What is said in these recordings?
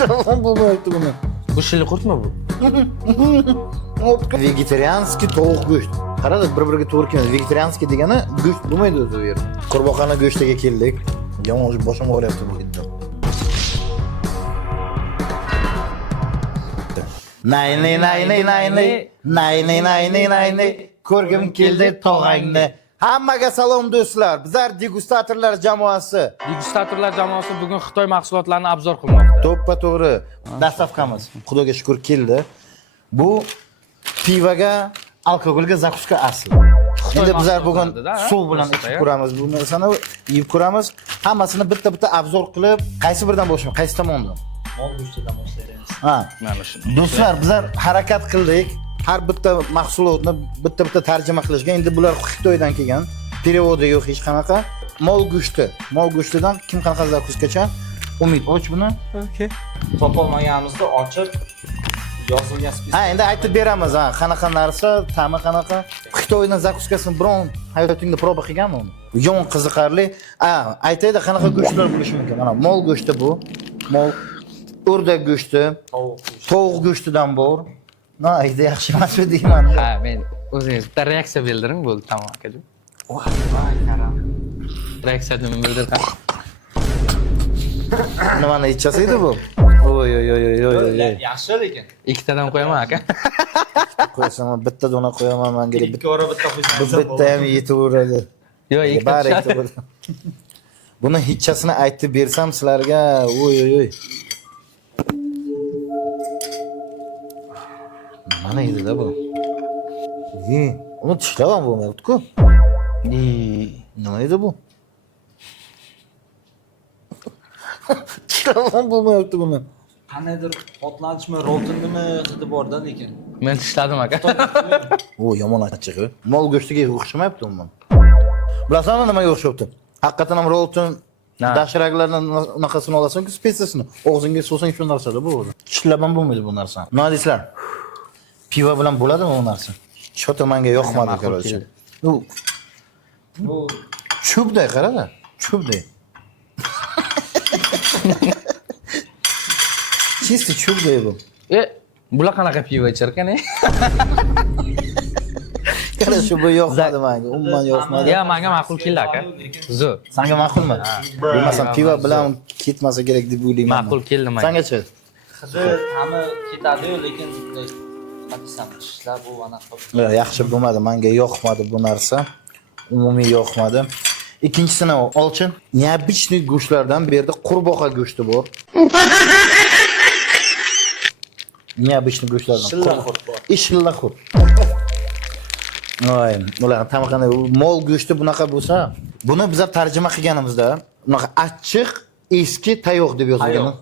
Chiqaman bo'lmayapti buni. Bu shilqurtmi bu? Vegetarianskiy tovuq go'sht. Qaradi, bir-biriga to'g'ri keladi. Vegetarianskiy degani go'sht bo'lmaydi o'zi u yerda. Qurbaqani go'shtiga keldik. Yomon boshim og'riyapti bu hiddan. Nay. Ko'rgim keldi tog'angni. Hammaga salom do'stlar. Bizlar degustatorlar jamoasi. Degustatorlar jamoasi bugun Xitoy mahsulotlarini obzor qilmoqda. To'ppa-to'g'ri. Dastavkamiz. Xudoga shukr keldi. Bu pivoga, alkogolga zakuska asli. Endi bizlar bugun suv bilan ichib ko'ramiz. Bu narsani yeb ko'ramiz. Hammasini bitta-bitta obzor qilib, qaysi birdan boshlaymiz? Qaysi tomondan? Mol go'shtidan boshlaymiz. Ha. Mana shu. Do'stlar, bizlar harakat qildik. Har bitta mahsulotni bitta-bitta tarjima qilishga. Endi bular Xitoydan kelgan. Perevodi yo'q hech qanaqa. Mol go'shti. Mol go'shtidan kim qanaqa zakuskacha? Umid, och buni. Okay. Topolmaganimizda ochib yozilgan spis. Ha, endi aytib beramiz, ha, qanaqa narsa, ta'mi qanaqa. Xitoydan zakuskasini biron hayotingda proba qilganmi uni? Yon qiziqarli. Aytayda qanaqa go'shtlar bo'lishi mumkin. Mana mol go'shti bu. Mol o'rdak go'shti, tovuq go'shtidan bor. Ayda yaxshi emasmi deyman. Ha, men o'zingiz bitta reaksiya bildiring bo'ldi, tamom akajim. Voy karam. Reaksiyani bildirdim. Nimani ichasaydi bu? Oy. Yaxshi lekin. Ikkitadan qo'yaman aka. Qo'ysam, bitta dona qo'yaman menga. Ikki ora bitta qo'ysam Bitta ham yetaveradi. Yo'q, ikkita. Buni hechchasini aytib bersam sizlarga, oy. Mana edi-da bu. Uni tishlab ham bo'lmayapti-ku. Nima edi bu? Tishlab ham bo'lmayapti buni. qanaydir hotlanchmi, rotinimi hidi bor-da lekin. Men tishladim aka. Yomon achchig'i. Mol go'shtiga o'xshamayapti umuman. Bilasizmi nimaga o'xshabdi? Haqiqatan ham rotin dashraklardan unaqasini olasan-ku, spetsiyasini. Og'zingga so'sang shu narsada bu. Tishlab ham bo'lmaydi bu narsa. Nima deysizlar? Pivo bilan bo'ladimi bu narsa? Shota menga yoqmadi qarorchi. Bu chubday qarada. Chubday. Chisti chubday bu. Bular qanaqa pivo icharkan? Qara shu bu yoqmadi menga. Umuman yoqmadi. Ya, menga ma'qul keldi aka. Zo'r. Senga ma'qulmi? Bo'lmasa pivo bilan ketmasa kerak deb o'ylayman. Ma'qul keldi menga. Sengachi? Hidi ta'mi ketadi-yu, lekin nima desam, ishlar bu anaqa. Yaxshi bo'lmadi, menga yoqmadi bu narsa. Umumiy yoqmadi. Ikkinchisini olchin. Neobычный go'shtlardan bu yerda qurbaqa go'shti bor. Neobычный go'shtlardan. Shillaxurt bor. Shillaxurt. Voy, ular tamaqani mol go'shti bunaqa bo'lsa, buni bizlar tarjima qilganimizda, bunaqa achchiq eski tayoq deb yozilgan.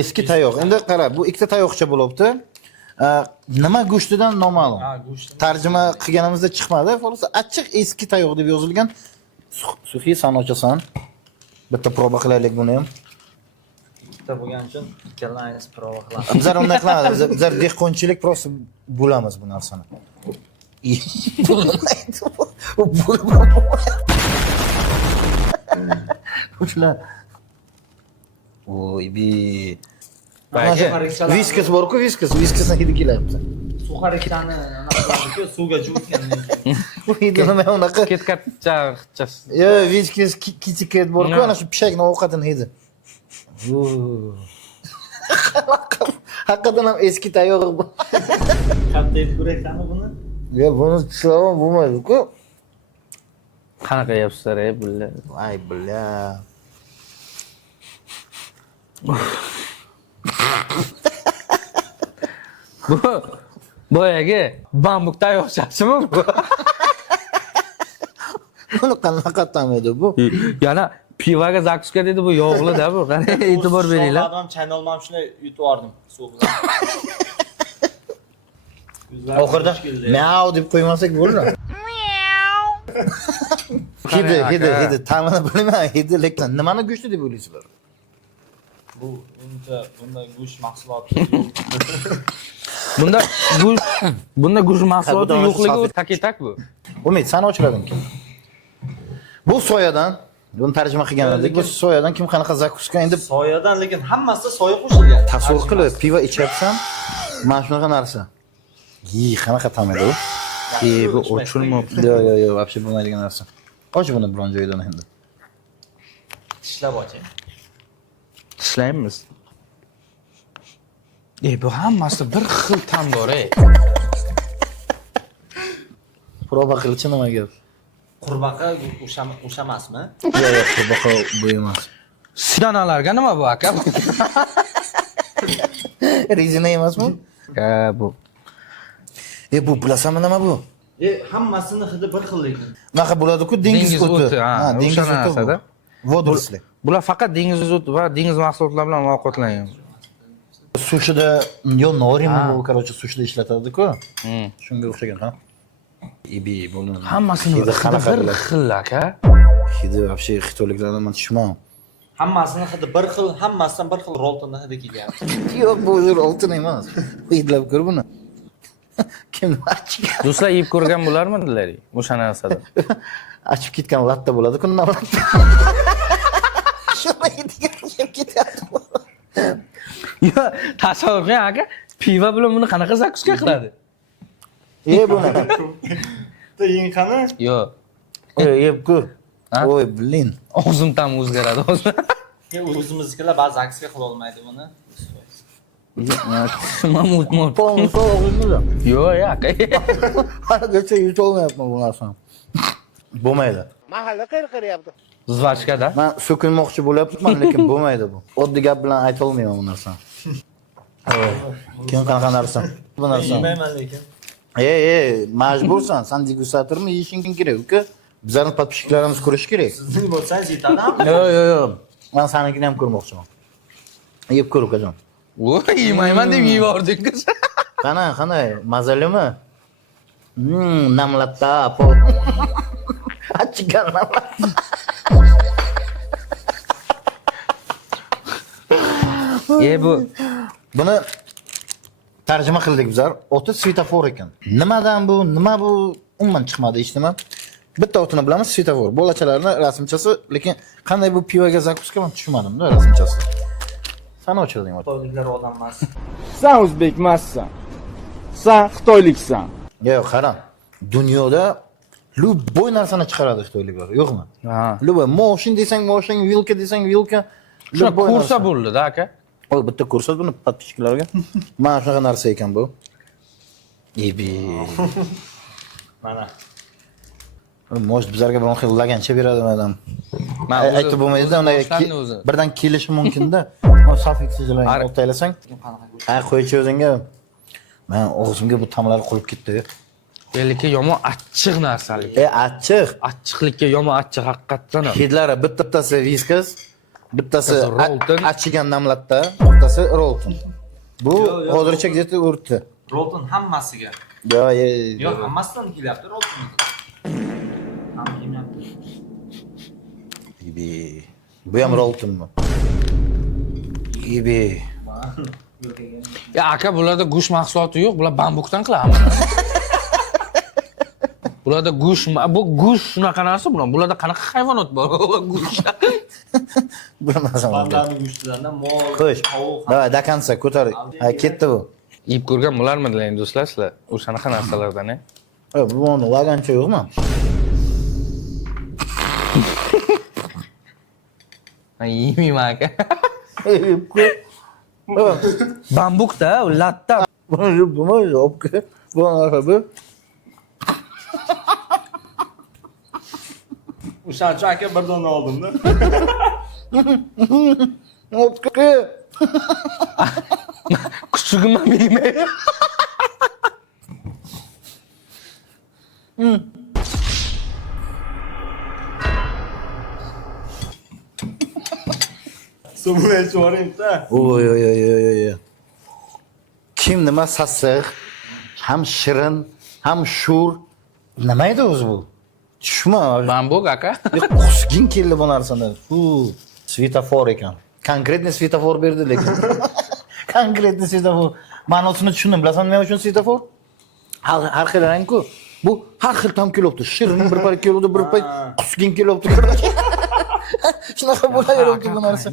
Eski tayoq. Endi qara, bu ikkita tayoqcha bo'libdi. Nima go'shtidan noma'lum. Go'sht. Tarjima qilganimizda chiqmadi. Xullas achchiq eski tayoq deb yozilgan. Suxiy san ochasan. Bitta proba qilaylik buni ham. Bitta bo'lgan uchun ikkalangiz prova qilamiz. Bizlar unday qilamiz. Bizlar dehqonchilik prosta bo'lamiz bu narsani. Ushla. Oy bi. Viskas bor-ku, viskasni hidi kelyapti. Suxariklarni anaqa suvga juvitgan. Bu hidi nima unaqa? Ketqatcha. Yo, viskas kitiket bor-ku, ana shu pishakni ovqatini hidi. Haqiqatan ham eski tayoq bu. Katta yeb ko'raysanmi buni? Ya buni tishlab bo'lmaydi-ku. Qanaqa yapsizlar bular? Ay billa. Bu boyagi bambuk tayoqchasimi bu? Buni qanaqa ta'midi bu? Yana pivoga zakuska dedi, bu yog'li-da bu. Qani e'tibor beringlar. Adam chaynolmam shunday yutib oldim suv bilan. Oxirida miau deb qo'ymasak bo'ladi. Hidi, ta'mini bilmayman, hidi lekin nimani go'shti deb o'ylaysizlar? Bu bunday go'sht mahsuloti. Bunda go'sht mahsuloti yo'qligi taketak bu. Umid, sani ochrading. Bu soyadan Buni tarjima qilgan edik. Bu soyadan kim qanaqa zakuska endi Soyadan lekin hammasi soya qo'shilgan. tasavvur qilib, pivo ichyapsan, mana shunaqa narsa. Qanaqa tamaydi bu? Bu ochilmabdi. Yo'q, вообще bo'lmaydigan narsa. Och buni biron joydan endi. Tishlab oching. Tishlaymiz. Bu hammasi bir xil ta'm bor, ey. Proba qilchi nima gap? Qurbaqa o'sha emasmi? Yo'q, proba bu emas. Sidanalarga nima bu aka? Rezina emasmi? Bu. Bu bilasanmi nima bu? Hammasini hidi bir xil lekin. Bunaqa bo'ladi-ku, dengiz o'ti. Ha, dengiz o'sha narsada. o'ti. Vodorosli. Bular faqat dengiz o'ti va dengiz mahsulotlari bilan ovqatlangan. Sushida yo norimi bu, короче, sushida ishlatadi-ku. Shunga o'xshagan, ha? Ibi bo'lgan. Hammasini bir xil aka. Hidi вообще xitoyliklardan men tushunmayman. Hammasini hidi bir xil, hammasidan bir xil roltonni hidi kelgan. Yo'q, bu oltin emas. Hidlab ko'r buni. Kim ochgan? Do'stlar yeb ko'rgan bo'larmidilar o'sha narsada? Ochib ketgan latta bo'ladi-ku, nima latta. Shunday yeb ketyapti. Yo, tasavvur qiling aka, pivo bilan buni qanaqa zakuska qiladi? Buni. Taying qani? Yo, Yeb ko'r. Oy, blin. og'zim tam o'zgaradi hozir. O'zimizkilar ba'zi aksiya qila olmaydi buni. Mamut. Polni o'g'limda. Yo'q, aka. Haligacha yutolmayapman bu narsani. Bo'lmaydi. Mahalla qirqiryapti. Zvachkada. Men so'kinmoqchi bo'lyapman, lekin bo'lmaydi bu. Oddiy gap bilan ayta olmayman bu narsani. Kim qanaqa narsa? Bu narsa. Yemayman lekin. Majbursan, sen degustatormi yeyishing kerak, uka. Bizlarning podpishchilarimiz ko'rish kerak. Sizni bo'lsangiz yetadimi? Yo'q. Men senikini ham ko'rmoqchiman. Yeb ko'r, ukajon. Voy, yemayman deb yeyvordingiz. Qana, mazalimi? Namlatda, pol. Achigan namlat. Bu Buni tarjima qildik bizlar. O'ti svetofor ekan. Nima bu? Umuman chiqmadi eshitdim. Bitta o'tini bilamiz, svetofor. Bolachalarning rasmchasi, lekin qanday bu pivoga zakuska men tushunmadim-da rasmchasi. Sana ochilding o'ti. Xitoyliklar odam emas. Sen o'zbek emassan. Sen xitoyliksan. Yo'q, qarang. Dunyoda любой narsani chiqaradi xitoyliklar, yo'qmi? ha. Любой moshin desang moshin, vilka desang vilka. Shuna ko'rsa bo'ldi-da aka. Ol bitta ko'rsat buni podpishchilarga. Mana shunaqa narsa ekan bu. Mana. Mosh bizlarga bir xil lagancha beradi madam. Men Aytib bo'lmaydi-da, unday birdan kelishi mumkin-da. Salfetsiz-lang o'taylasang. Ha, qo'ychi o'zingga. Men og'zimga bu tamlar qolib ketdi. Lekin yomon achchiq narsalik. Achchiq. Achchiqlikka yomon achchiq haqiqatdan. Hidlari bittasi viskas, bittasi Rolton. achigan namlatda, bittasi rolton. Bu hozircha где-то o'rtdi. Rolton hammasiga. Yo'q, hammasidan kelyapti rolton. Hamma yemayapti. Bu ham roltonmi? Ya aka, bularda go'sht mahsuloti yo'q, bular bambukdan qilamiz. Bularda bu go'sht shunaqa narsa bular. Bularda qanaqa hayvonot bor? Go'sht. Bu narsa. Bandaning go'shtidan mol, Xo'sh. tovuq. Davay, dakansa ko'tar. Ha, ketdi bu. Yeb ko'rgan bo'larmidilar do'stlar sizlar? O'shanaqa narsalardan, Bu uni lagancha yo'qmi? Men yeymayman aka. Bambukda, latta. Bu yo'q. Bu narsa bu. O'shancha aka bir dona oldim-da. O'pka. Kuchugim ham yeymaydi. So'may cho'ring-da. Oy. Kim nima sassiq, ham shirin, ham shur. Nima edi o'zi bu? Tushma. Bambuk aka. Qusging keldi bu narsani. Svetofor ekan. Konkretniy svetofor berdi lekin. Konkretniy svetofor. Ma'nosini tushundim. Bilasan nima uchun svetofor? Har xil rang-ku. Bu har xil tam kelyapti. Shirin bir pay keldi, bir pay qusging kelyapti. Shunaqa bo'laveribdi bu narsa.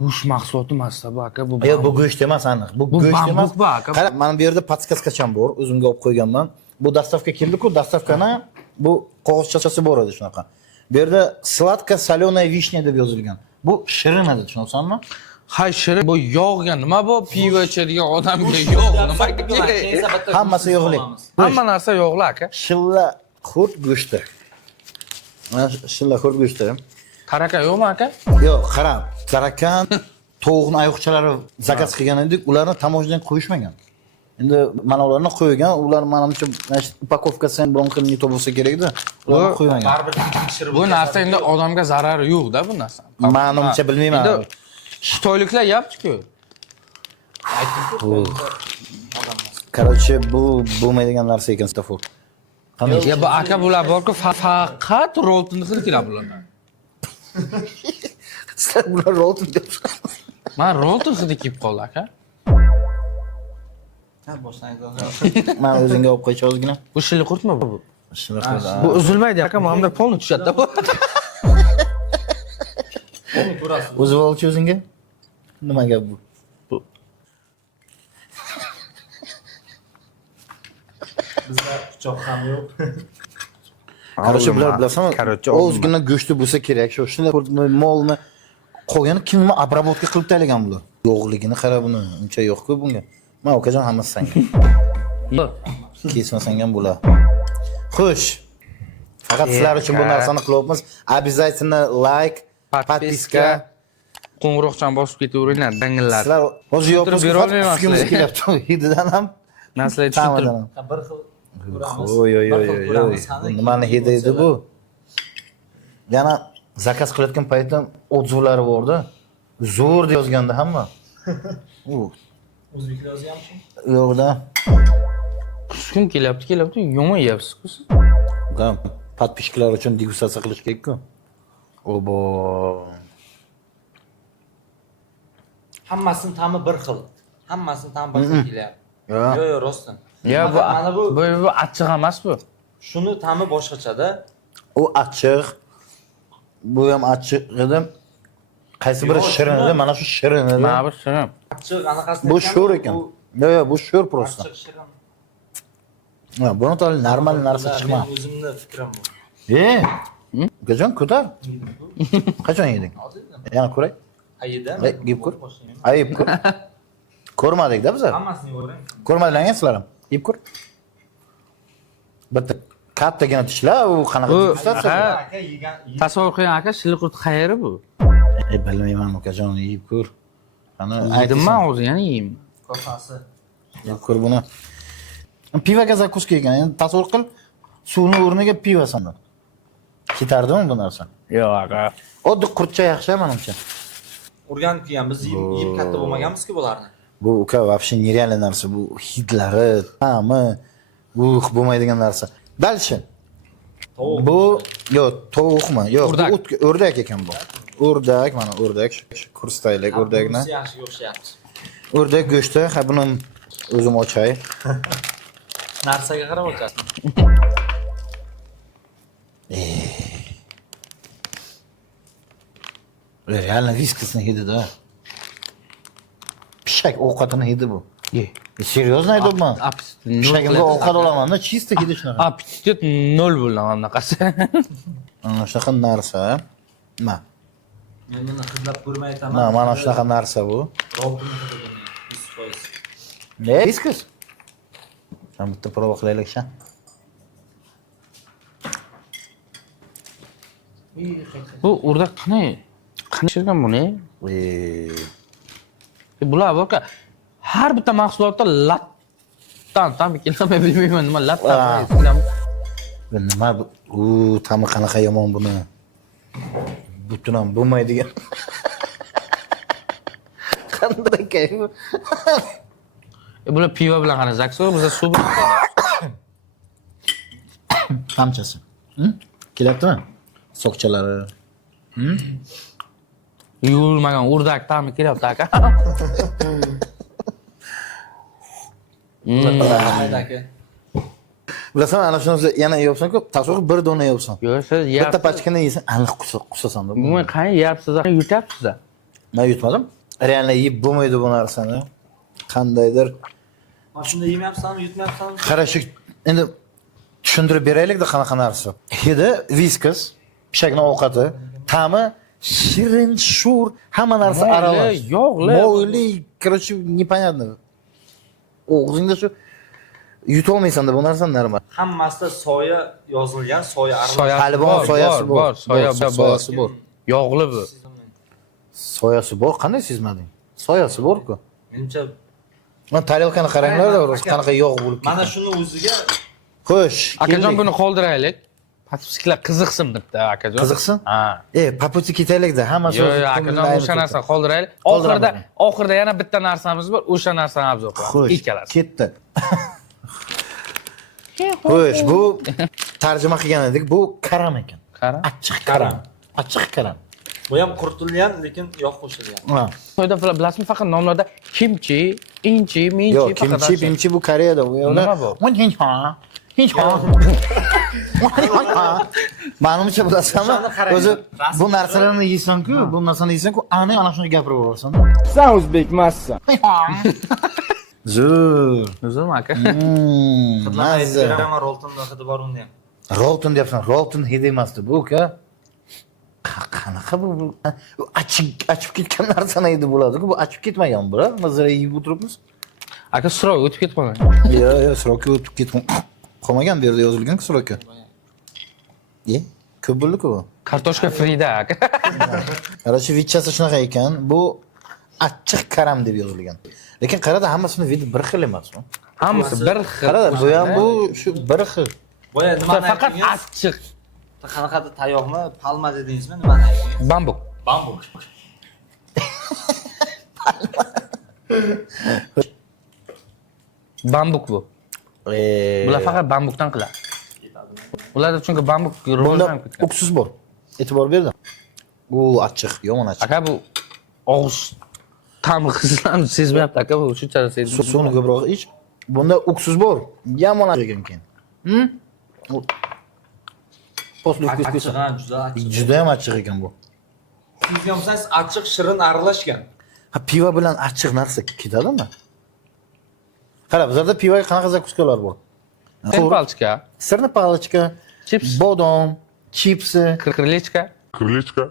Go'sht mahsuloti emas bu aka, bu. Yo'q, bu go'sht emas aniq. Bu go'sht emas. bambuk bu aka. Qarab, mana bu yerda podskazkacham bor, o'zimga olib qo'yganman. Bu dastavka keldi-ku, dastavkani bu qog'ozchasi bor edi shunaqa. Bu yerda sladka soleная vishnya deb yozilgan. Bu shirin edi, tushunsanmi? Hay shirin, bu yog'ga nima bu pivo ichadigan odamga yog' nima kerak? Hammasi yog'li. Hamma narsa yog'li aka. Shilla xurt go'shti. Mana shilla xurt go'shti. Taraka yo'qmi aka? Yo'q, qarab, tarakan, tovuqni oyoqchalari zakaz qilgan edik, ularni tamoshdan qo'yishmagan. Endi mana ularni qo'ygan, ular menimcha mana shu upakovkasi bronxil nito bo'lsa kerak-da, ularni qo'ymagan. Baribir tekshirib. Bu narsa endi odamga zarari yo'q-da bu narsa. Menimcha bilmayman. Endi xitoyliklar yapti-ku. Короче, bu bo'lmaydigan narsa ekan, Stafur. Ya bu aka bular borku faqat roltini qildilar bulardan. Sizlar bular roltin deb. Men roltin hidi kelib qoldi aka. Ha, boshlangan. Men o'zingga olib qo'yish ozgina. Bu shilli qurtmi bu? Shunaqa. Bu uzilmaydi aka, hamda polni tushadi-da bu. Uni ko'rasiz. O'zib olchi o'zingga. Nima gap bu? Bizda pichoq ham yo'q. Короче, bilasanmi? Короче, Ozgina go'shti bo'lsa kerak. Shunday molni qolgani kimni обработка qilib taylagan bular. Yo'qligini qara buni. Uncha yo'q-ku bunga. Men okajon hammasi senga. Yo'q. Kesmasang ham bo'lar. Xo'sh. Faqat sizlar uchun bu narsani qilyapmiz. Обязательно like, подписка. Qo'ng'iroqchan bosib ketaveringlar, dangillar. Sizlar hozir Tushuntirib bera olmayman tushkungiz sizlarga. kelyapti. Hididan ham, Narsalar tushuntirib. ta'midan ham. Bir xil ko'ramiz. Oy. Bir xil ko'ramiz. Nimani hidi edi bu? Yana zakaz qilayotgan paytim odzuvlari bordi. Zo'r deb yozganda hamma. O'zbeklar yozganmi? Yo'qda. Tushkun kelyapti, yomon yeyapsiz-ku siz. Da, podpishkalar uchun degustatsiya qilish kerak-ku. Obo. Hammasini ta'mi bir xil. Hammasini ta'mi bir xil kelyapti. Yo'q, rostdan. Ya Mana bu achchiq emas bu. Shuni ta'mi boshqachada. U achchiq. Bu ham achchiq edi. Qaysi biri shirin edi? Mana shu shirin edi. Mana bu shirin. Achchiq anaqasini. Bu sho'r ekan. Yo'q, bu sho'r просто. Achchiq shirin. Ha, buni toli normal narsa chiqma. Men o'zimning fikrim bu. Ukajon ko'tar. Qachon yeding? Yana ko'ray. Ayida. Yeb ko'r. Ayib ko'r. Ko'rmadik-da bizlar. Hammasini ko'ring. Ko'rmadinglar sizlar ham. Yeb ko'r. Bitta kattagina tishlar, u qanaqa degustatsiya? Aka yegan. Tasavvur qiling aka, shilli qurt qayeri bu? Bilmayman ukajon, yeb ko'r. Qani Yedim men o'zi, yana yeyim. Kosasi. yeb ko'r buni. Pivoga zakuska ekan. Endi tasavvur qil, suvni o'rniga pivo soldi. Ketardimi bu narsa? Yo'q aka. Oddiy qurtcha yaxshi menimcha. O'rganib kelgan, biz yeb katta bo'lmaganmiz-ku bularni. Bu uka вообще нереальный narsa. Bu hidlari, ta'mi, bo'lmaydigan narsa. Дальше. Tovuq. Bu yo'q, tovuqmi? Yo'q, O'rdak. bu o'rdak ekan bu. O'rdak, mana o'rdak, kurstaylik o'rdakni. Bunisi yaxshi o'xshayapti. O'rdak go'shti, ha buni o'zim ochay. Narsaga qarab o'tasiz. Реально вискасni hidi-da. Pishak ovqatini hidi bu. Ye. Serьезно aytyapman. Appetit Pishagimga ovqat olaman-da, чисто hidi shunaqa. Appetit 0 bo'lgan anaqasi. Mana shunaqa narsa. Ma. Men buni hidlab ko'rmay aytaman. Mana shunaqa narsa bu. Robotni hidlagan. 100%. Viskas. Sen bitta prova qilaylik sha. Bu o'rdak qanday? Qanday pishirgan buni? Bular borka har bitta mahsulotda latdan ta'mi kelmay bilmayman nima latdan. Nima bu? Ta'mi qanaqa yomon buni. Butun ham bo'lmaydigan. Qanday kayf. Bular pivo bilan qana zakso, bizda suv bilan. Tamchasi. Kelyaptimi? Soqchalari. Yuvilmagan o'rdak ta'mi kelyapti aka. Mayda aka. Bilasan, ana shuni yana yeyapsan-ku, tasavvur bir dona yeyapsan. Yo'q, siz Bitta yeyapsiz. pachkani yeysan, aniq qusasan-da. Umuman qani yeyapsiz, yutyapsiz. Men yutmadim. Real yeb bo'lmaydi bu narsani. Qandaydir Mana shunda yemayapsanmi, yutmayapsanmi? qarashi endi tushuntirib beraylik-da qanaqa narsa. Hidi Whiskas, pishakning ovqati, ta'mi shirin, shur, hamma narsa Mo'yli, aralash. yog'li. Mo'yli, короче, непонятно. Og'zingda shu yutolmaysan-da bu narsani normal. Hammasida soya yozilgan, soya aralash. Soyasi Qalbon bor, soyasi bor. bor, soya bor. Soyasi bor. Yog'li bu. Soyasi bor, qanday sezmading? Soyasi bor-ku. Menimcha Mana tarelkani qaranglar-da, Aka. qanaqa yog' bo'lib mana ketgan. shuni o'ziga Xo'sh, Akajon buni qoldiraylik. Podpiskalar qiziqsin bitta akajon. Qiziqsin? Ha. Paputi ketaylik-da, hammasi. Yo'q, akajon o'sha narsani qoldiraylik. Oxirida yana bitta narsamiz bor, o'sha narsani obzor qilamiz. Xo'sh, Ikkalasi. ketdi. Xo'sh, bu tarjima qilgan edik, bu karam ekan. Qara. Achchiq karam. Achchiq karam. bu ham quritilgan, lekin yog' qo'shilgan. Ha. To'yda bilasizmi, faqat nomlarda kimchi, inchi, minchi Yo'q, faqat. kimchi bu Koreyada. Bu Nima bu? Menimcha bilasanmi? O'shani qarang. O'zi Rasm bu narsalarni yeysan-ku, bu narsani yeysan-ku, ana shuni gapirib yuborsan. San o'zbekmassan. Zo'r. O'zim aka. Mazza. Gramma roltonda hidi bor unda ham. Rolton deyapsan, Rolton hidi emasdi bu, uka. Qanaqa bu? Achib ketgan narsani yedi bo'ladi-ku, bu achib ketmagan bu. Hozir yeb o'tiribmiz. Aka srok o'tib ketmagan. Yo'q, sroki o'tib qolmagan, bu yerda yozilgan-ku sroki. Ko'p bo'ldi-ku bu. Kartoshka frida aka. Qarashchi vichchasi shunaqa ekan, bu achchiq karam deb yozilgan. Lekin qarada hammasini vidi bir xil emasmi? Hammasi bir xil. Qarada, bu ham bu shu bir xil. Boya nimani Faqat aytdingiz? achchiq. Qanaqadir tayoqmi, palma dedingizmi, nimani aytdingiz? Bambuk. Bambuk. Bambuk bu. Bular faqat bambukdan qiladi. Ularda chunki bambuk bunda rivojlanib ketgan. uksus bor. E'tibor berdim. U achchiq, yomon achchiq. Aka bu og'iz ta'mi hisslanib sezmayapti aka, bu shunchalik sezmayapti. Suvni ko'proq ich. Bunda uksus bor. Yomon achchiq ekan. Poslik Achchiq, kus. juda achchiq. Juda ham achchiq ekan bu. Siz yomsangiz achchiq shirin aralashgan. Ha, pivo bilan achchiq narsa ketadimi? Qara, bizlarda pivoga qanaqa zakuskalar bor? Palchka, Sirni palichka, chips, bodom, chipsi, krilichka. Крылечко.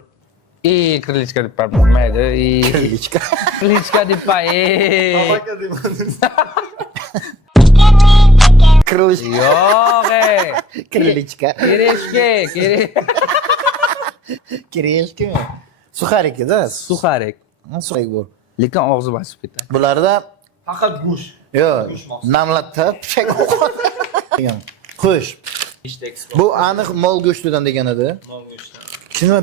Krilichka deb bilmaydi. krilichka. Krilichka deb pa. Krilichka. Yo'q. Krilichka. Kereshka. Kirishki. Suxarikida. Suxarik. Suxarik bor. Lekin og'zi bosib ketadi. Bularda Faqat go'sht. yo'q, namlatda pishak ovqat. Xo'sh, Ishda eksport. bu aniq mol go'shtidan degan edi. Mol go'shti. Shuni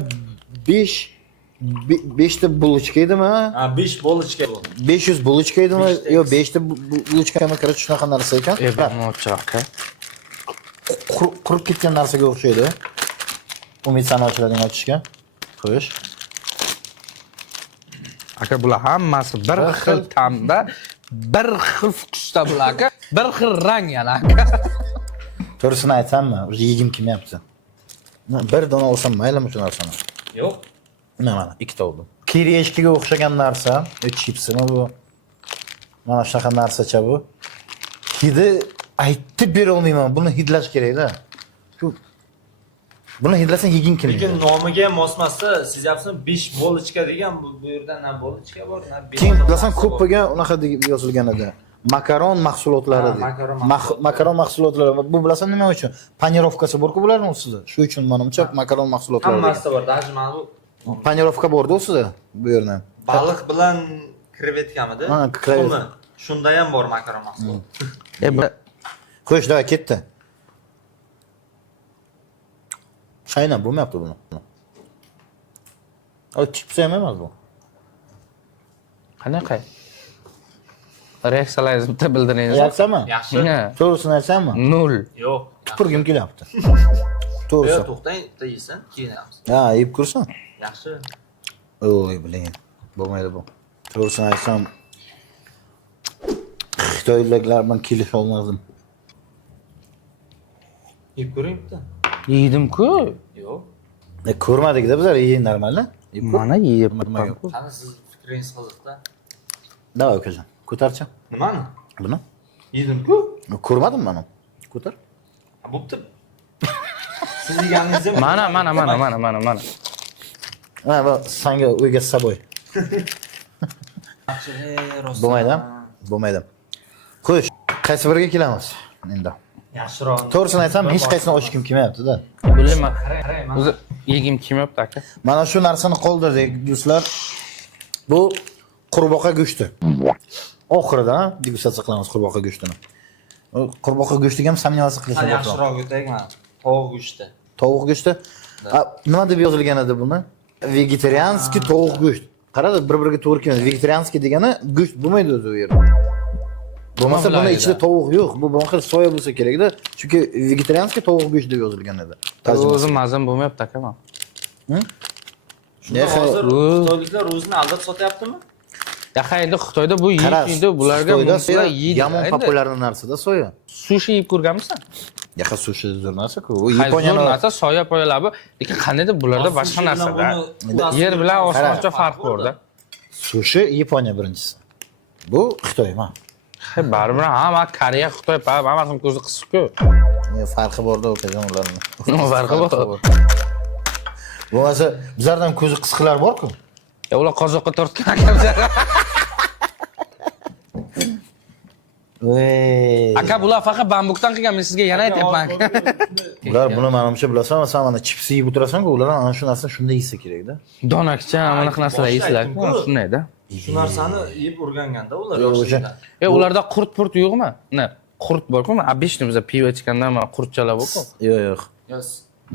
5 ta bulochka edimi? Ha, 5 bolichka bu. 500 bulochka edimi? Yo'q, 5 ta bulochkami kirib shunaqa narsa ekan. Mo'cha aka. Qurib ketgan narsaga o'xshaydi. Umid sanoatchilarning ochishga. Xo'sh. Aka bular hammasi bir xil ta'mda, bir xil fukusda bular aka. Bir xil rang yana aka. To'g'risini aytsammi, o'zi yegim kelmayapti. Bir dona olsam maylimi shu narsani? Yo'q. Mana, ikkita oldim. Kiriyeshkiga o'xshagan narsa, chipsimi bu? Mana shunaqa narsacha bu. Hidi aytib bera olmayman. Buni hidlash kerak-da. Buni hidlasang yeging kelmaydi. Lekin nomiga ham mosmasa, siz yapsiz 5 bolichka degan, bu yerda na bolichka bor, na 5. Keyin bilasan ko'piga unaqa deb yozilgan edi. Makaron mahsulotlari Ha, deb. makaron mahsulotlari. Makaron mahsulotlari. Bu bilasan nima uchun? Panirovkasi bor-ku bularning ustida. Shu uchun menimcha makaron mahsulotlari. Hammasida bor, даже mana bu Panirovka bor-da ustida bu yerdan. baliq bilan krevetkamidi? Ha, krevet. Tuxumi. Shunda ham bor makaron mahsulot. Xo'sh, davay ketdi. Shayna bo'lmayapti buni. O chips ham emas bu. Qanaqa? Reaksiyalaringizni bitta bildiringiz. Yaxshimi? Yaxshi. To'g'risini aytsammi? 0. Yo'q. Tupurgim kelyapti. Yo'q, To'g'risi. to'xtang, bitta yeysan, keyin yeyapsiz. Ha, yeb ko'rsin. Yaxshi. Oy, biling. Bo'lmaydi bu. To'g'risini aytsam, Xitoyliklar bilan kelisha olmadim. Yeb ko'ring bitta. Yedim-ku. Yo'q. Ko'rmadik-da bizlar, yeying normalni. Mana yeyib Qani siz fikringiz qiziqda. Давай, ukajon. Ko'tarchi. Nimani? Buni. Yedim-ku. Ko'rmadim men uni. Ko'tar. Bo'pti. Siz yeganingizni mana. Ha, bu senga uyga с собой. Bo'lmaydi. Bo'lmaydi. Qo'sh, qaysi biriga kelamiz endi? Yaxshiroq. To'g'risini aytsam, hech qaysini ochgim kelmayapti-da. Bilmayman. O'zi yegim kelmayapti aka. Mana shu narsani qoldirdik, do'stlar. Bu qurbaqa go'shti. Oxirida degustatsiya qilamiz qurbaqa go'shtini. Qurbaqa go'shtiga ham samniyasi qilishim Hali kerak. yaxshiroq o'taylik mana. Tovuq go'shti. Tovuq go'shti. Nima deb yozilgan edi buni? Vegetarianskiy tovuq go'sht. Qaradi, bir-biriga to'g'ri kelmaydi. Vegetarianskiy degani go'sht bo'lmaydi o'zi u yerda. Bo'lmasa buni ichida tovuq yo'q. Bu boshqa soya bo'lsa kerak-da. Chunki vegetarianskiy tovuq go'sht deb yozilgan edi. O'zi mazam bo'lmayapti aka men. Shunda hozir xitoyliklar o'zini aldab sotyaptimi? Yaqa endi Xitoyda bu yeyishdi, bularga soya yeydi. yomon populyarni narsa-da soya. Sushi yeb ko'rganmisan? Yaqa sushi zo'r narsa-ku. U Zo'r Yaponiyaning narsa, soya poyalar bu. Lekin qandaydir bularda boshqa narsa-da. Yer bilan osmoncha farq bor-da. sushi Yaponiya birinchisi. Bu Xitoy ma. Baribir hamma Koreya, Xitoy, hammasini ko'zi qisiq-ku. Farqi bor-da ukajon ularning. Nima farqi bor? Bo'lmasa bizlardan ko'zi qisiqlar bor-ku. Ular qozoqqa tortgan akamlar. Aka bular faqat bambukdan qilgan, men sizga yana aytyapman. Bular buni menimcha bilasan, sen mana chips yeb o'tirasan-ku, ular ana shu narsa shunday yesa kerak-da. Donakcha mana shu narsalar yeysizlar. Shundayda. Shu narsani yeb o'rganganda ular Yo'q, o'sha. Ularda qurt yo'qmi? Ne? Qurt borku, обычно biz pivo ichganda mana qurtchalar borku. Yo'q.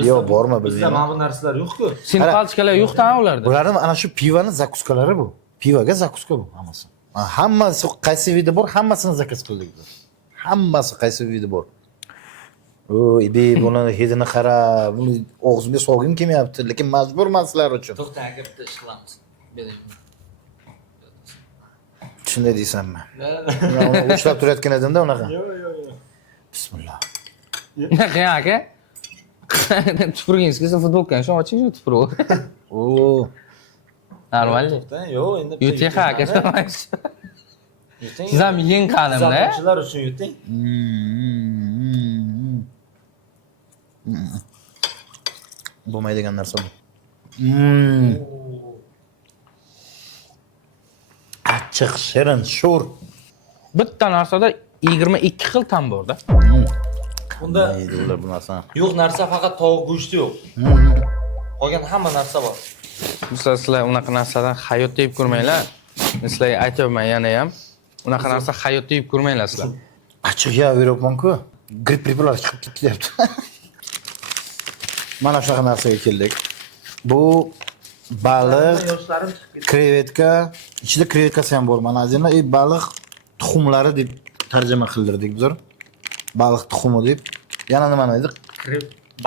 Yo'q, bormi bizda bizda? mana bu narsalar yo'q-ku. Sinpalchkalar yo'q-da ularda. Bularning ana shu pivani zakuskalari bu. Pivoga zakuska bu hammasi. Hammasi qaysi vidi bor, hammasini zakaz qildik biz. Hammasi qaysi vidi bor. Oy, buni hidini qara, buni og'zimga sog'im kelmayapti, lekin majburman sizlar uchun. To'xtang aka, bitta ish qilamiz. Bering. Shunday deysanmi? Men ushlab turayotgan edimda unaqa. Yo'q. Bismillah. Qiyin aka. Tupurgingiz kelsa futbolkani shu oching shu tupur. Oo. Normal. To'xtang, yo'q, endi Yuting aka. yuting. Siz ham yeng qadimda. Kuzatuvchilar uchun yuting. Bo'lmaydigan narsa bu. Achchiq, shirin, sho'r. Bitta narsada 22 xil ta'm bor-da. Bunda Deydilar bu narsani. yo'q narsa faqat tovuq go'shti yo'q. Qolgan hamma narsa bor. Sizlar unaqa narsadan hayotda yeb ko'rmanglar. Men sizlarga aytayapman yana ham. Unaqa narsa hayotda yeb ko'rmanglar sizlar. Achchiq yeyapman-ku. Grip preparalar chiqib ketyapti. Mana shunaqa narsaga keldik. Bu baliq, Yoshlarim chiqib ketdi. krevetka, ichida krevetkasi ham bor. Mana azina baliq tuxumlari deb tarjima qildirdik bizlar. Baliq tuxumi deb. Yana nima edi?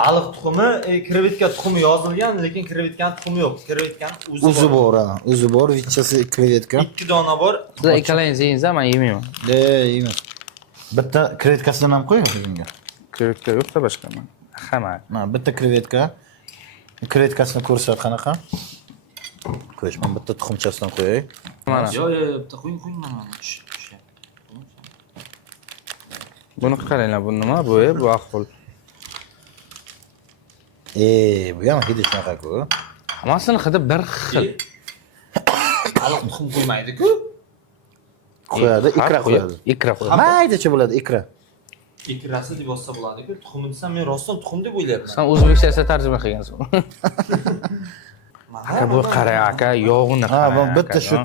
Baliq tuxumi, krevetka tuxumi yozilgan, lekin krevetkaning tuxumi yo'q. Krevetkaning O'zi bor, ha. O'zi bor, vitchasi krevetka. 2 dona bor. Sizlar ikkalaringiz yeyingiz, men yemayman. Yeyman. Bitta krevetkasidan ham qo'ying o'zingga. Krevetka yo'qda boshqa men. Hamma. Mana bitta krevetka. Krevetkasini ko'rsat qanaqa? Qo'yish, men bitta tuxumchasidan qo'yay. Mana. Yo'q, bitta qo'ying mana. Buni qaranglar, bu nima? Bu ahvol. Bu ham hidi shunaqa-ku. Hammasini hidi bir xil. Baliq tuxum qo'ymaydi-ku. Qo'yadi, ikra qo'yadi. Ikra qo'yadi. Maydacha bo'ladi ikra. Ikrasi deb yozsa bo'ladi-ku. Tuxum desam, men rostdan tuxum deb o'ylayapman. Sen o'zbekcha tarjima qilgansiz. Aka bu qarang aka, yog'ini Ha, qarang. bu bitta shu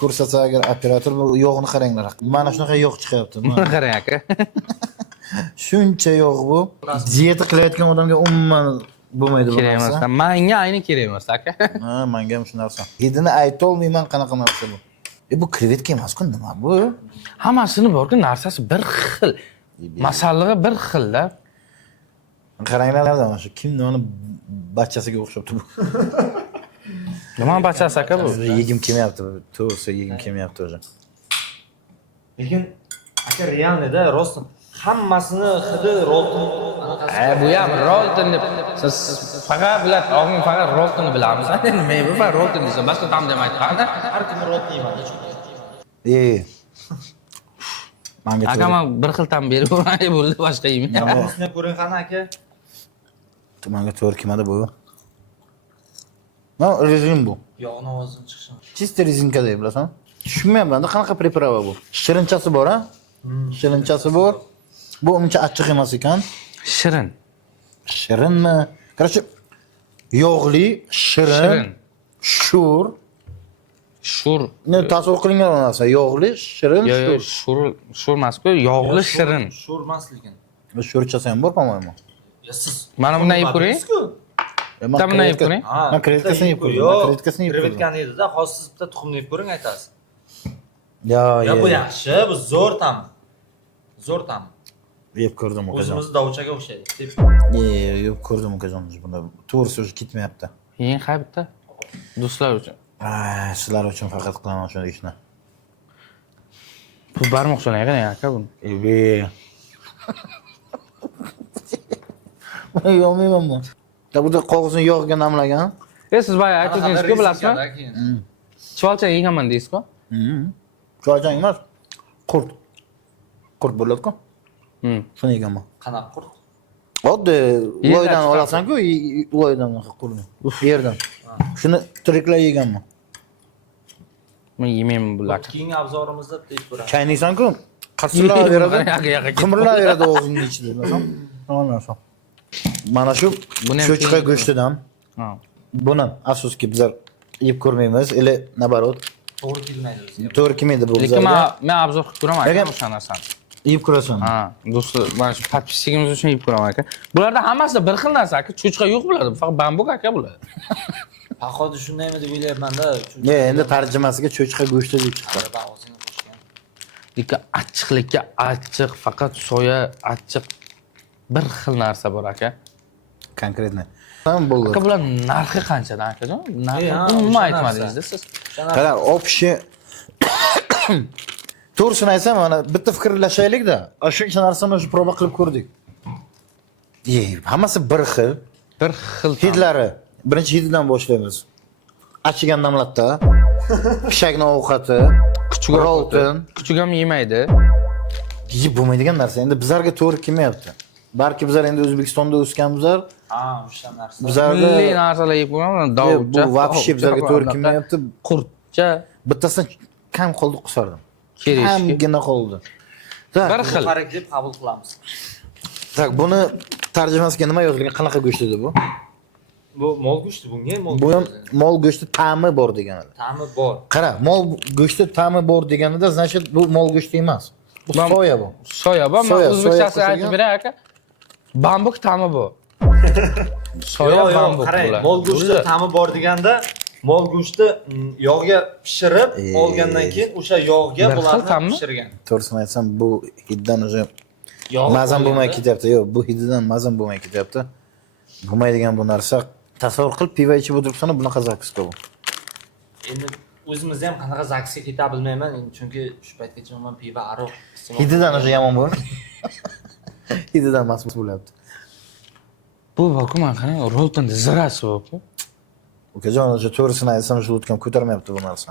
ko'rsatsa agar operator bu yog'ini qaranglar. Mana shunaqa yog' chiqyapti. Buni qarang aka. Shuncha yog' bu. Diyeta qilayotgan odamga umuman bo'lmaydi bu Kerak emas. narsa. Menga ayni kerak emas aka. Ha, menga ham shu narsa. Hidini ayta olmayman qanaqa narsa bu. Bu krevetka emas-ku, nima bu? Hammasini bor-ku, narsasi bir xil. Masallig'i bir xil-da. Qaranglar, mana shu kimni bachchasiga o'xshabdi bu. Nima bachasi aka bu? Yegim kelmayapti. To'g'risi yegim kelmayapti o'zi. Lekin aka realnida rostdan hammasini hidi rolton anaqasi. Bu ham Rolton deb siz faqat bilasiz, og'ing faqat Roltonni bilamiz. Nima bu faqat Rolton desa, boshqa tam demaydi. Qani? Har kuni rolton yeyman. Manga Aka men bir xil tam berib o'ray bo'ldi, boshqa yeyman. Sizni ko'ring qani aka. manga to'g'ri kelmadi bu. No, rezin bu. Yog'ni ovozini chiqishim. Chista rezinkada bilasan? Tushunmayapman-da, qanaqa preprava bu? Shirinchasi bor, ha? Shirinchasi bor. Bu uncha achchiq emas ekan. Shirin. Shirinmi? Короче, yog'li, shirin, shur. Shur. Ne tasavvur qilingan narsa, yog'li, shirin, Yo'q, shur. shur emas-ku, yog'li shirin. Sho'rmas lekin. Sho'rchasi ham bor, по-моему. Ya siz Mana bundan yeb ko'ring. Bitta bundan yeb ko'ring. Men krevetkasini yeb ko'rdim. Yo'q, Krevetkasini yeb ko'rdim. krevetkani yedi-da, hozir siz bitta tuxumni yeb ko'ring aytasiz. Ya, Ya bu yaxshi, bu zo'r ta'm. Zo'r ta'm. yeb ko'rdim ukajon. O'zimiz Dovchaga o'xshaydi. Yeb ko'rdim ukajon. Bunda to'g'risi o'zi ketmayapti. Yeng hay bitta. Do'stlar uchun. Sizlar uchun faqat qilaman shunday ishni. Bu barmoq so'laygan aka buni. Yo'qmayman bu. Da burada qog'ozni yog'ga namlagan. Siz boya aytdingiz-ku, bilasizmi? Chivalcha yegaman deysiz-ku? Cho'jang emas. Qurt. Qurt bo'ladi-ku. Shuni yeganman. Qanaqa qurt? Oddiy Yerdan loydan chiqarib. olasan-ku, loydan qurni. Yerdan. Shuni tiriklay yeganman. Men yemayman bularni. Keyingi obzorimizda deb ko'ramiz. Chaynaysan-ku, qarsillab beradi. Qimirlab beradi og'zingning ichida, bilasan? Mana shu. Mana shu Buni ham cho'chqa keyin- go'shtidan. Ha. Buni afsuski bizlar yeb ko'rmaymiz, или наоборот. To'g'ri kelmaydi bizga. To'g'ri kelmaydi bu Lekin bizlarga. men obzor qilib ko'raman Lekin- aka o'sha narsani. Yeb ko'rasan. Ha, do'stlar, mana shu podpisligimiz uchun yeb ko'raman aka. Bularda hammasi bir xil narsa aka, cho'chqa yo'q bularda, faqat bambuk aka bular. Paxodi shundaymi deb o'ylayapman-da. Endi tarjimasiga cho'chqa go'shti deb chiqdi. Og'zini qo'shgan. Lekin achchiqlikka achchiq, faqat soya achchiq bir xil narsa bor aka. Konkretно. Ham bo'ldi. Aka bular narxi qanchadan akajon? Ha, Narxi umuman o'sha aytmadingiz-da siz. Qarang, общий to'g'risini aytsam, mana bitta fikrlashaylik-da. Shuncha narsani o'sha proba qilib ko'rdik. Hammasi bir xil. Bir xil Hidlari. Birinchi hididan boshlaymiz. Achigan namlatda, pishakning ovqati, kuchugi rolton. Kuchug ham yemaydi. Yeb bo'lmaydigan narsa. Endi bizlarga to'g'ri kelmayapti. Balki bizlar endi O'zbekistonda o'sganmizlar, Ha, o'sha narsa. bizlarga Milliy narsalar yeb ko'raman, bu dovcha. вообще bizlarga to'g'ri kelmayapti. Qurtcha, Bittasini kam qoldi qusardim. kerishki. Kamgina qoldi. Bir xil. Qarak deb qabul qilamiz. Tak, buni tarjimasiga nima yozilgan? Qanaqa go'sht edi bu? Bu mol go'shti, bunga mol Bu ham go'shti. mol go'shti ta'mi bor deganida. Ta'mi bor. Qara, mol go'shti ta'mi bor deganida, значит, bu mol go'shti emas. Bu soya bu. Soya bor, men Soya o'zbekchasiga qo'shilgan. aytib beray aka. Bambuk ta'mi bu. Soya Yo'q, bambuk qarang, bular. mol go'shti ta'mi bor deganda, mol go'shti yog'ga pishirib olgandan keyin o'sha yog'ga Bir xil bularni ta'mmi? pishirgan. To'g'risini aytsam, bu hiddan o'zi Yog' mazam bo'lmay qo'yildi. ketyapti. Yo'q, bu hididan mazam bo'lmay ketyapti. Bo'lmaydigan bu narsa. Tasavvur qilib, pivo ichib o'tiribsan, bunaqa zakuska bu. Endi o'zimizda ham qanaqa zaksga keta bilmayman, chunki shu paytgacha umuman pivo, aroq iste'mol Hididan o'zi yomon bu. Hididan mas'ul bo'lyapti. Bu boku men qarang, Rolton zirasi bu. Ukajon, o'zi to'g'risini aytsam, желудкam ko'tarmayapti bu narsa.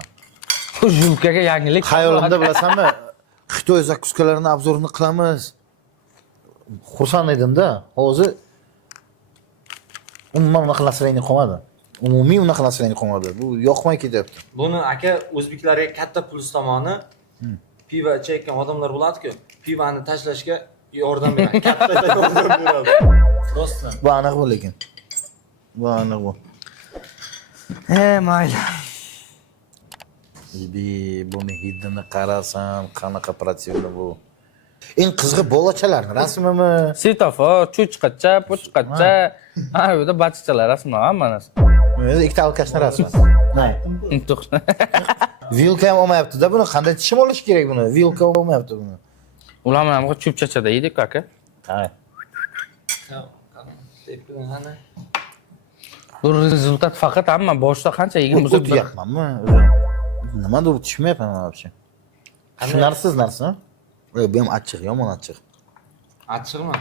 Bu yubkaga yangilik. Xayolimda bilasanmi? Xitoy zakuskalarini obzorini qilamiz. Xursand edim-da. Hozir umuman unaqa nasrayni qolmadi. Umumiy unaqa nasrayni qolmadi. Bu yoqmay ketyapti. Buni aka o'zbeklarga katta plus tomoni pivo ichayotgan odamlar bo'ladi-ku, pivoni tashlashga yordam beradi. Katta yordam beradi. Rostdan. Bu aniq bu lekin. Bu aniq bu. Mayli. Buni hidini qarasam, qanaqa protivni bu. Eng qizg'i bolachalarni rasmimi? Svetofor, cho'chqacha, pochqacha, har yerda bachchalar rasmlar hammasi. O'zi ikkita alkashni rasmi. Nay. Vilka ham olmayapti-da buni. Qanday tishim olish kerak buni? Vilka olmayapti buni. Ular bilan cho'pchachada yedik aka. Ha. Deb qana. Bu rezultat faqat hamma boshda qancha yegan bo'lsa O'tyapmanmi? Nima deb tushmayapman вообще. Tushunarsiz narsa. Bu ham achchiq, yomon achchiq. Achchiqmi?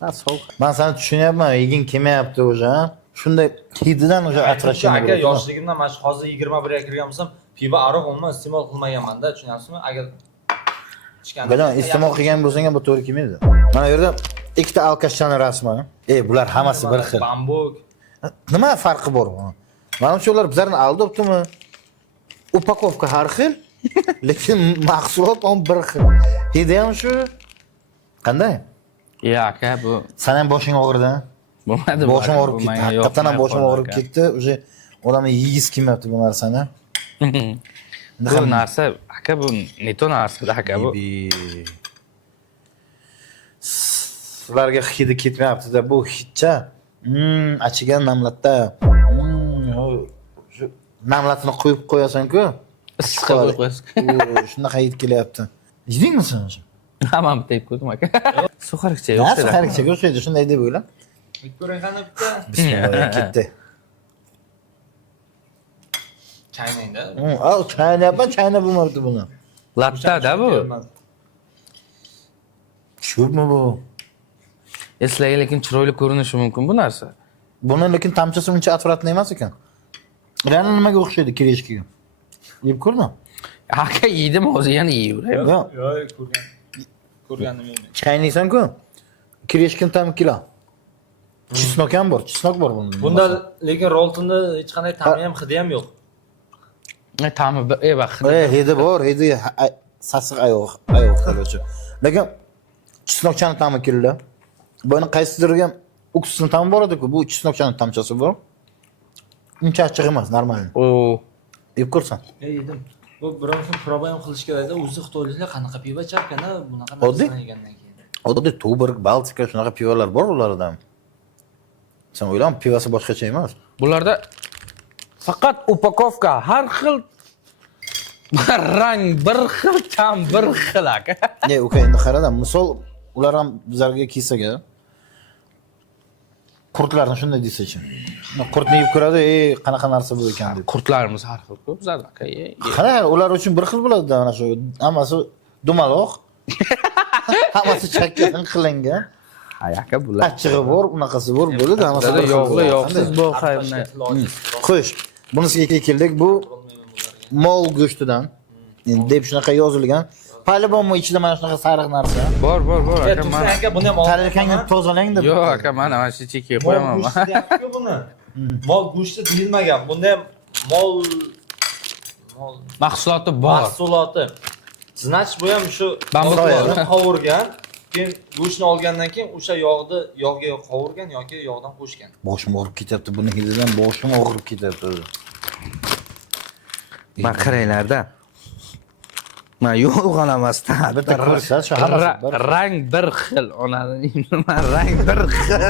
Ha, sovuq. Men seni tushunyapman, yeging kelmayapti o'sha. Shunday hididan o'sha atrashini Aka yoshligimdan mana shu hozir 21 ga kirgan bo'lsam, pivo aroq umuman iste'mol qilmaganman-da, tushunyapsizmi? Agar Gajon iste'mol qilgan bo'lsang ham bu to'g'ri kelmaydi. Mana bu yerda ikkita alkashchani rasmi. Bular hammasi bir xil. Bambuk. Nima farqi bor? Menimcha ular bizlarni aldabdimi? Upakovka har xil, lekin mahsulot ham bir xil. Hidi ham shu. Qanday? Ya aka bu Sen ham boshing og'ridi? bo'lmadi. Boshim og'rib ketdi. Haqiqatan ham boshim og'rib ketdi. O'sha odamni yeyis kelmayapti bu narsani. Bu narsa aka bu neto narsa aka bu. Sizlarga hidi ketmayapti-da, bu hidcha. Achigan namlatda. Shu namlatini qo'yib qo'yasan-ku. Issiqqa qo'yib qo'yasiz. Shunaqa hid kelyapti. Yedingmi sen o'sha? Hammani deb qo'ydim aka. Suxarikcha yo'q. Yaxshi harakatga o'xshaydi, shunday deb o'yla. Ko'ring qani bitta. Bismillah, ketdi. Chaynangda. Al, chaynayapman, chaynab bo'lmabdi buni. Latta-da bu. Ko'pmi bu? Sizlarga lekin chiroyli ko'rinishi mumkin bu narsa. Buni lekin tamchasi uncha atratni emas ekan. Yana nimaga o'xshaydi kireshkiga? Yeb ko'rdim. Aka yedim, hozir yana yeyaveraman. Yo'q, Yo'q, ko'rganim yo'q. chaynaysan-ku. Kireshkin tam kilo. Chisnok ham bor, chisnok bor bunda. Bunda lekin roltinda hech qanday ta'mi ham, hidi ham yo'q. Ta'mi bak. Hidi bor, hidi sassiq oyoq qiluvchi. Lekin chisnokchani ta'mi keldi. Buni qaysidirga uksusini ta'mi bor edi-ku, bu chisnokchani tamchasi bor. Uncha achchiq emas, normal. O, Yeb ko'rsan. Yedim. Bu bironta proba ham qilish kerak-da. O'zi xitoyliklar qanaqa pivo chapgan-a, bunaqa Oddiy. narsani yegandan keyin. Oddiy Tuborg, Baltika shunaqa pivolar bor ulardan. Sen o'ylam, pivosi boshqacha emas. bularda faqat upakovka har xil rang bir xil, ta'm bir xil aka. Uka endi qarada, misol ular ham bizlarga kelsaga qurtlarni shunday desa-chi. Qurtni yeb ko'radi, qanaqa narsa bu ekan deb. Qurtlarimiz har xil ko'p zar aka. Qara, ular uchun bir xil bo'ladi-da, mana shu hammasi dumaloq. Hammasi chakkadan qilingan. Hay aka bular. Achchig'i bor, unaqasi bor, bo'ladi, hammasi bir xil Yo'qli, bo'ladi. yo'qsiz bu xayrni. Xo'sh, bunisiga keldik. Bu mol go'shtidan. Endi deb shunaqa yozilgan. Palibonmi ichida mana shunaqa sariq narsa. Bor aka Tufan mana. aka buni ham Tarikangni tozalang deb. Yo'q aka mana shu chekiga qo'yaman. Mol go'shti deyapti-ku buni. Mol go'shti deyilmagan. Bunda ham mol Mahsuloti bor. mahsuloti. Значит, bu ham shu Bambuk yog'ni qovurgan, keyin go'shtni olgandan keyin o'sha yog'ga qovurgan yoki yog'dan qo'shgan. Boshim og'rib ketyapti, buni hididan boshim og'rib ketyapti. Mana qaranglarda. Mana yo'g'on emasdan. Bitta ko'rsa, shu hammasi bir. Rang bir xil, onani nima rang bir xil.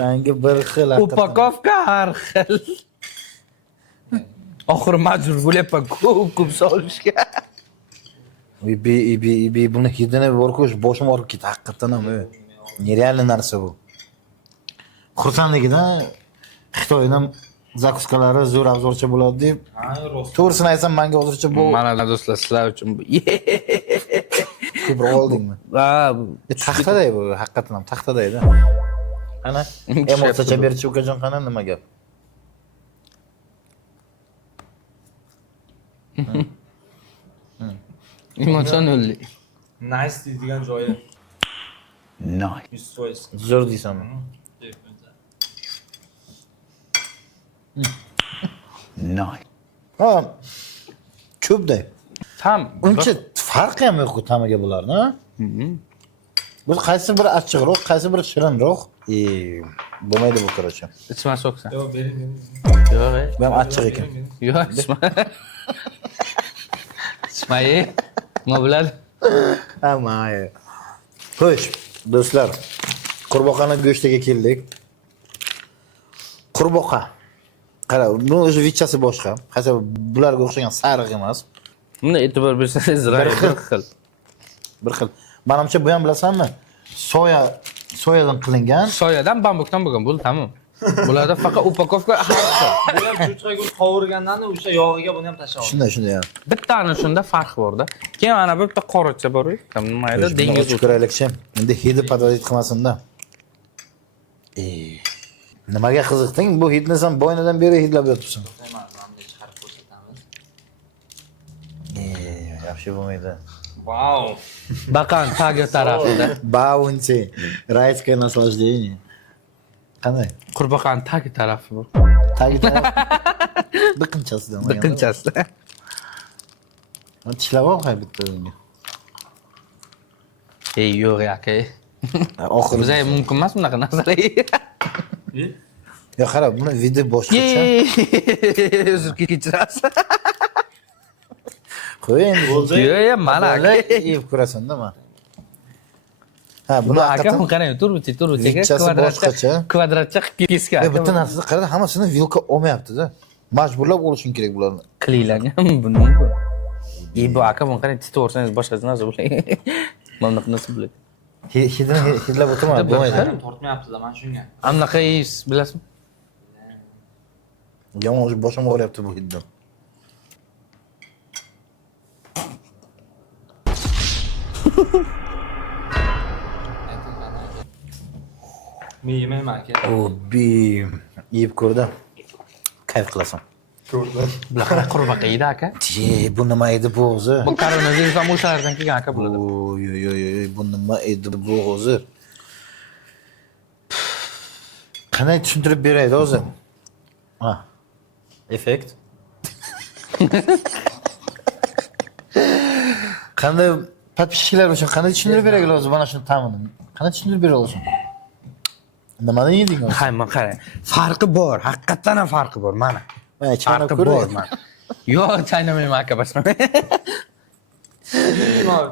Rangi bir xil. Upakovka har xil. Oxiri majbur bo'lyapman ko'p solishga. Buni hidini borko'sh, boshim og'rib ketdi haqiqatan ham. Nerealniy narsa bu. Xursandligidan Xitoydan zakuskalari zo'r avzorcha bo'ladi deb. To'g'risini aytsam, menga hozircha bu Mana do'stlar, sizlar uchun bu. ko'proq oldingmi? Ha, Taxtaday bu, haqiqatan ham taxtadayda. Ana, emotsiyacha berchi ukajon qana nima gap? Emotsionalli. Nice deydigan joyi. Nice. 100%. Zo'r deysanmi? Nice. Ha. Ko'pday. Tam Uncha farqi ham yo'q tamiga bularni, ha? Bu qaysi biri achchiqroq, qaysi biri shirinroq? Bo'lmaydi bu qarashim. ichma so'ksan. Yo'q, bering. Yo'q. Bu ham achchiq ekan. Yo'q, ichma. Ichmay. Nima bo'ladi? Ha, may. Xo'sh, do'stlar, qurboqani go'shtiga keldik. Qurboqa. Qara, bu o'zi vichasi boshqa. Qaysi bularga o'xshagan sariq emas. Bunda e'tibor bersangiz rang bir xil. Bir xil. Menimcha bu ham bilasanmi? Soyadan qilingan. Soyadan bambukdan bo'lgan, bo'ldi, tamom. Bularda faqat upakovka har xil. Bu ham cho'chqa go'sht qovurgandan o'sha yog'iga buni ham tashlab. Shunday ya. Bittani shunda farq bor-da. Keyin mana bu bitta qoracha bor, nima edi? Dengiz ochib ko'raylikchi. Endi hidi podozit qilmasin-da. Nimaga qiziqding? Bu hidni sen bo'ynidan beri hidlab yotibsan. Mana bunday chiqarib ko'rsatamiz. Yaxshi bo'lmaydi. Vau. Baqan tagi tarafida. Bounty. Райское наслаждение. Qanday? Qurbaqani tagi tarafi bor. Tagi biqinchasidan. Biqinchasida. Tishlab olmay bitta unga. Yo'q aka. Oxiri Bizga mumkin emas bunaqa narsalar. Yo, qarab, buni video boshqacha. Uzr kechirasiz. Qo'y endi. Yo'q, mana aka. Yeb ko'rasan-da, men. Ha, Buni buni aka haqiqatan qarang, turibchi, Vitchasi boshqacha. kvadratcha qilib kesgan. bitta narsani qarada, hammasini vilka olmayapti-da. Majburlab olishing kerak bularni. Qilingan buni. Bu aka buni qarang, titib o'rsangiz boshqa narsa bo'ladi. Mana narsa bo'ladi. Hidlab o'tirma, bo'lmaydi. Tortmayapti-da, mana shunga. Anaqa yeysiz, bilasizmi? Yomon boshim og'riyapti bu hiddan. Men yemayman aka. Yeb ko'rdim. Kayf qilasan. Bular qurbaqa yeydi aka. Bu nima edi bu o'zi? Bu koronavirus ham o'shalardan kelgan aka bo'ladi. Oy, bu nima edi bu o'zi? Qanday tushuntirib beraydi o'zi? Ha. Effekt. Qanday подписчиклар uchun qanday tushuntirib beray o'zi mana shu ta'mini? Qanday tushuntirib beray o'zi? Nimani yeding o'zi? Hayman qarang. Farqi bor, haqiqatan ham farqi bor, mana. Farqi bor, mana. Yo'q, chaynamayman aka basma.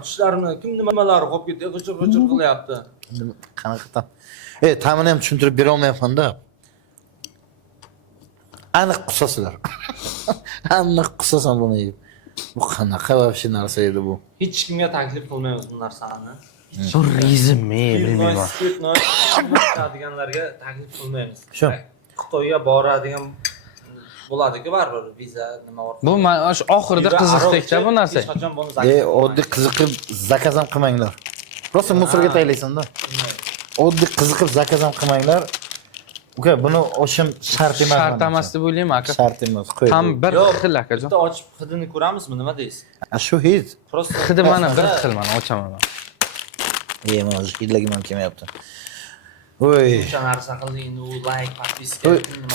Tishlarimni kim nimalari qolib ketdi, g'ijir-g'ijir qilyapti. Qanaqadan? Ta'mini ham tushuntirib bera olmayapman-da. Aniq qusasizlar. Aniq qusasan buni yeb. Bu qanaqa вообще narsa edi bu? Hech kimga taklif qilmaymiz bu narsani. Turizm, bilmayman. Deganlarga taklif qilmaymiz. Shu. Xitoyga boradigan bo'ladi-ku baribir viza nima bor. Bu mana shu oxirida qiziqdikcha bu narsa. Hech qachon buni Oddiy qiziqib zakaz ham qilmanglar. Prosta musorga taylaysan-da. Oddiy qiziqib zakaz ham qilmanglar. Uka, buni oshim shart emas. Shart emas deb o'ylayman aka. Shart emas. Qo'y. Ham bir xil akajon. bitta ochib hidini ko'ramizmi, nima deysiz? Shu hid. Prosta Hidi mana bir xil, mana ochaman. Mana shu hidlagim ham kelmayapti. Voy. O'sha narsa qilding, endi u like, подписка.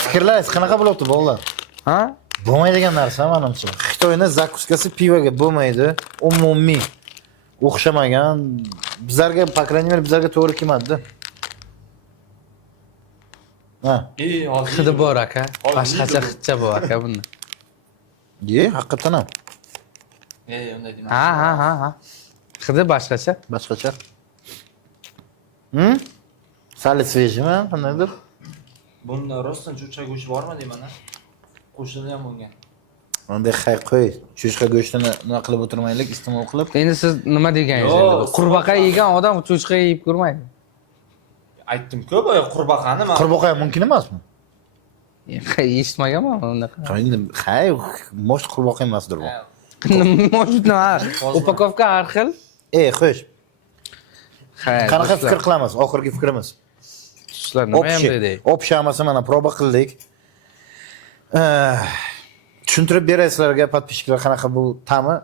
Fikrlaringiz qanaqa bo'lyapti bolalar? Ha? Bo'lmaydigan narsa menimcha. Xitoyning zakuskasi pivoga bo'lmaydi. Umumiy o'xshamagan. Bizlarga, по крайней мере, bizlarga to'g'ri kelmadi-da. Ha. Hidi bor aka. Boshqacha hidcha bor aka bunda. Haqiqatan ham. Unday deyman. Ha. Hidi boshqacha. Boshqacha. Sal svejimi, qandaydir? Bunda rostdan cho'chqa go'shti bormi deyman. Qo'shildi ham bunga. Unday qo'y. Cho'chqa go'shtini nima qilib o'tirmaylik, iste'mol qilib. Endi siz nima deganingiz endi? Qurbaqa yegan odam cho'chqa yeb ko'rmaydi. Aytdim-ku, boya qurbaqani men. Qurbaqa ham mumkin emasmi? Eshitmaganman unaqa. Mosh qurbaqa emasdir bu. Nima? Upakovka har xil. Xo'sh. Qanaqa fikr qilamiz? Oxirgi fikrimiz. Sizlar nima ham dedi? Общамasi mana proba qildik. Tushuntirib beray sizlarga подписчиклар qanaqa bu ta'mi?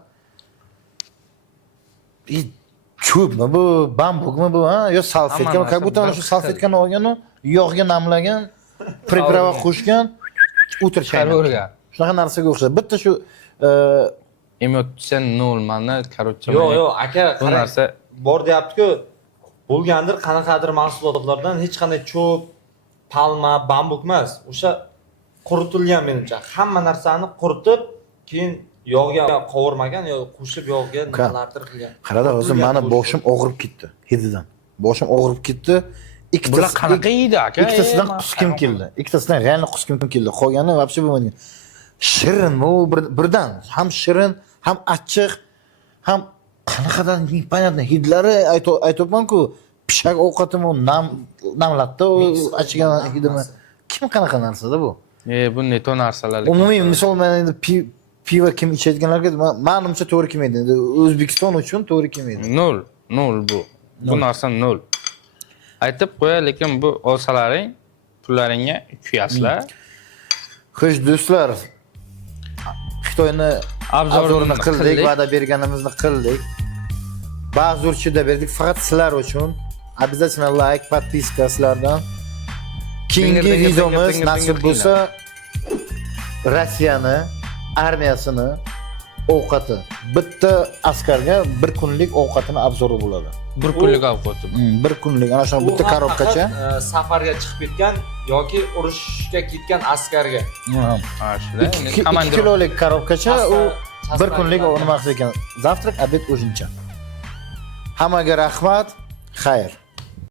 Cho'pmi bu, bambukmi bu, ha? Yo salfetkami? Как будто ana shu salfetkani olgan, yog'ga namlagan, priprava qo'shgan, o'tirishgan. Shunaqa narsaga o'xshaydi. Bitta shu Emotsiya nol mana, короче. Yo'q, aka, bu narsa bor deyapti-ku. Bo'lgandir qanaqadir mahsulotlardan hech qanday cho'p, palma, bambuk emas. O'sha quritilgan menimcha. Hamma narsani quritib, keyin yog'ga qovurmagan, yo qo'shib yog'ga nimalardir qilgan. Qarada, o'zi meni boshim og'rib ketdi hididan. Boshim og'rib ketdi. Bular qanaqa yeydi aka? Ikkitasidan quskim keldi. Ikkitasidan reально quskim keldi. Qolgani вообще bo'lmagan. Shirin, bu birdan ham shirin, ham achchiq, ham qanaqadan непонятно hidlari aytibman-ku, pishak ovqatim namlatdi, achigan hidini. Kim Qarashmi qanaqa narsada bu? Bu neto narsalar. Umumiy misol men endi pivo kim ichadiganlarga menimcha to'g'ri kelmaydi. Endi O'zbekiston uchun to'g'ri kelmaydi. Nol bu. Bu narsa nol. Aytib qo'ya, lekin bu olsalaring pullaringga kuyasizlar. Xo'sh, do'stlar, Xitoyni obzorini qildik, va'da berganimizni qildik. Ba'zi urchida berdik, faqat sizlar uchun. Обязательно like, подписка sizlardan. Keyingi videomiz nasib bo'lsa Rossiyani armiyasini ovqati. Bitta askarga bir kunlik ovqatini obzori bo'ladi. Bir kunlik ovqati. Bir kunlik ana shu bitta korobkacha. Safarga chiqib ketgan yoki urushga ketgan askarga. Ha, shunday. 2 kilolik korobkacha u bir kunlik nima qilgan ekan. Завтрак, обед, ужинcha. Hammaga rahmat. Xayr.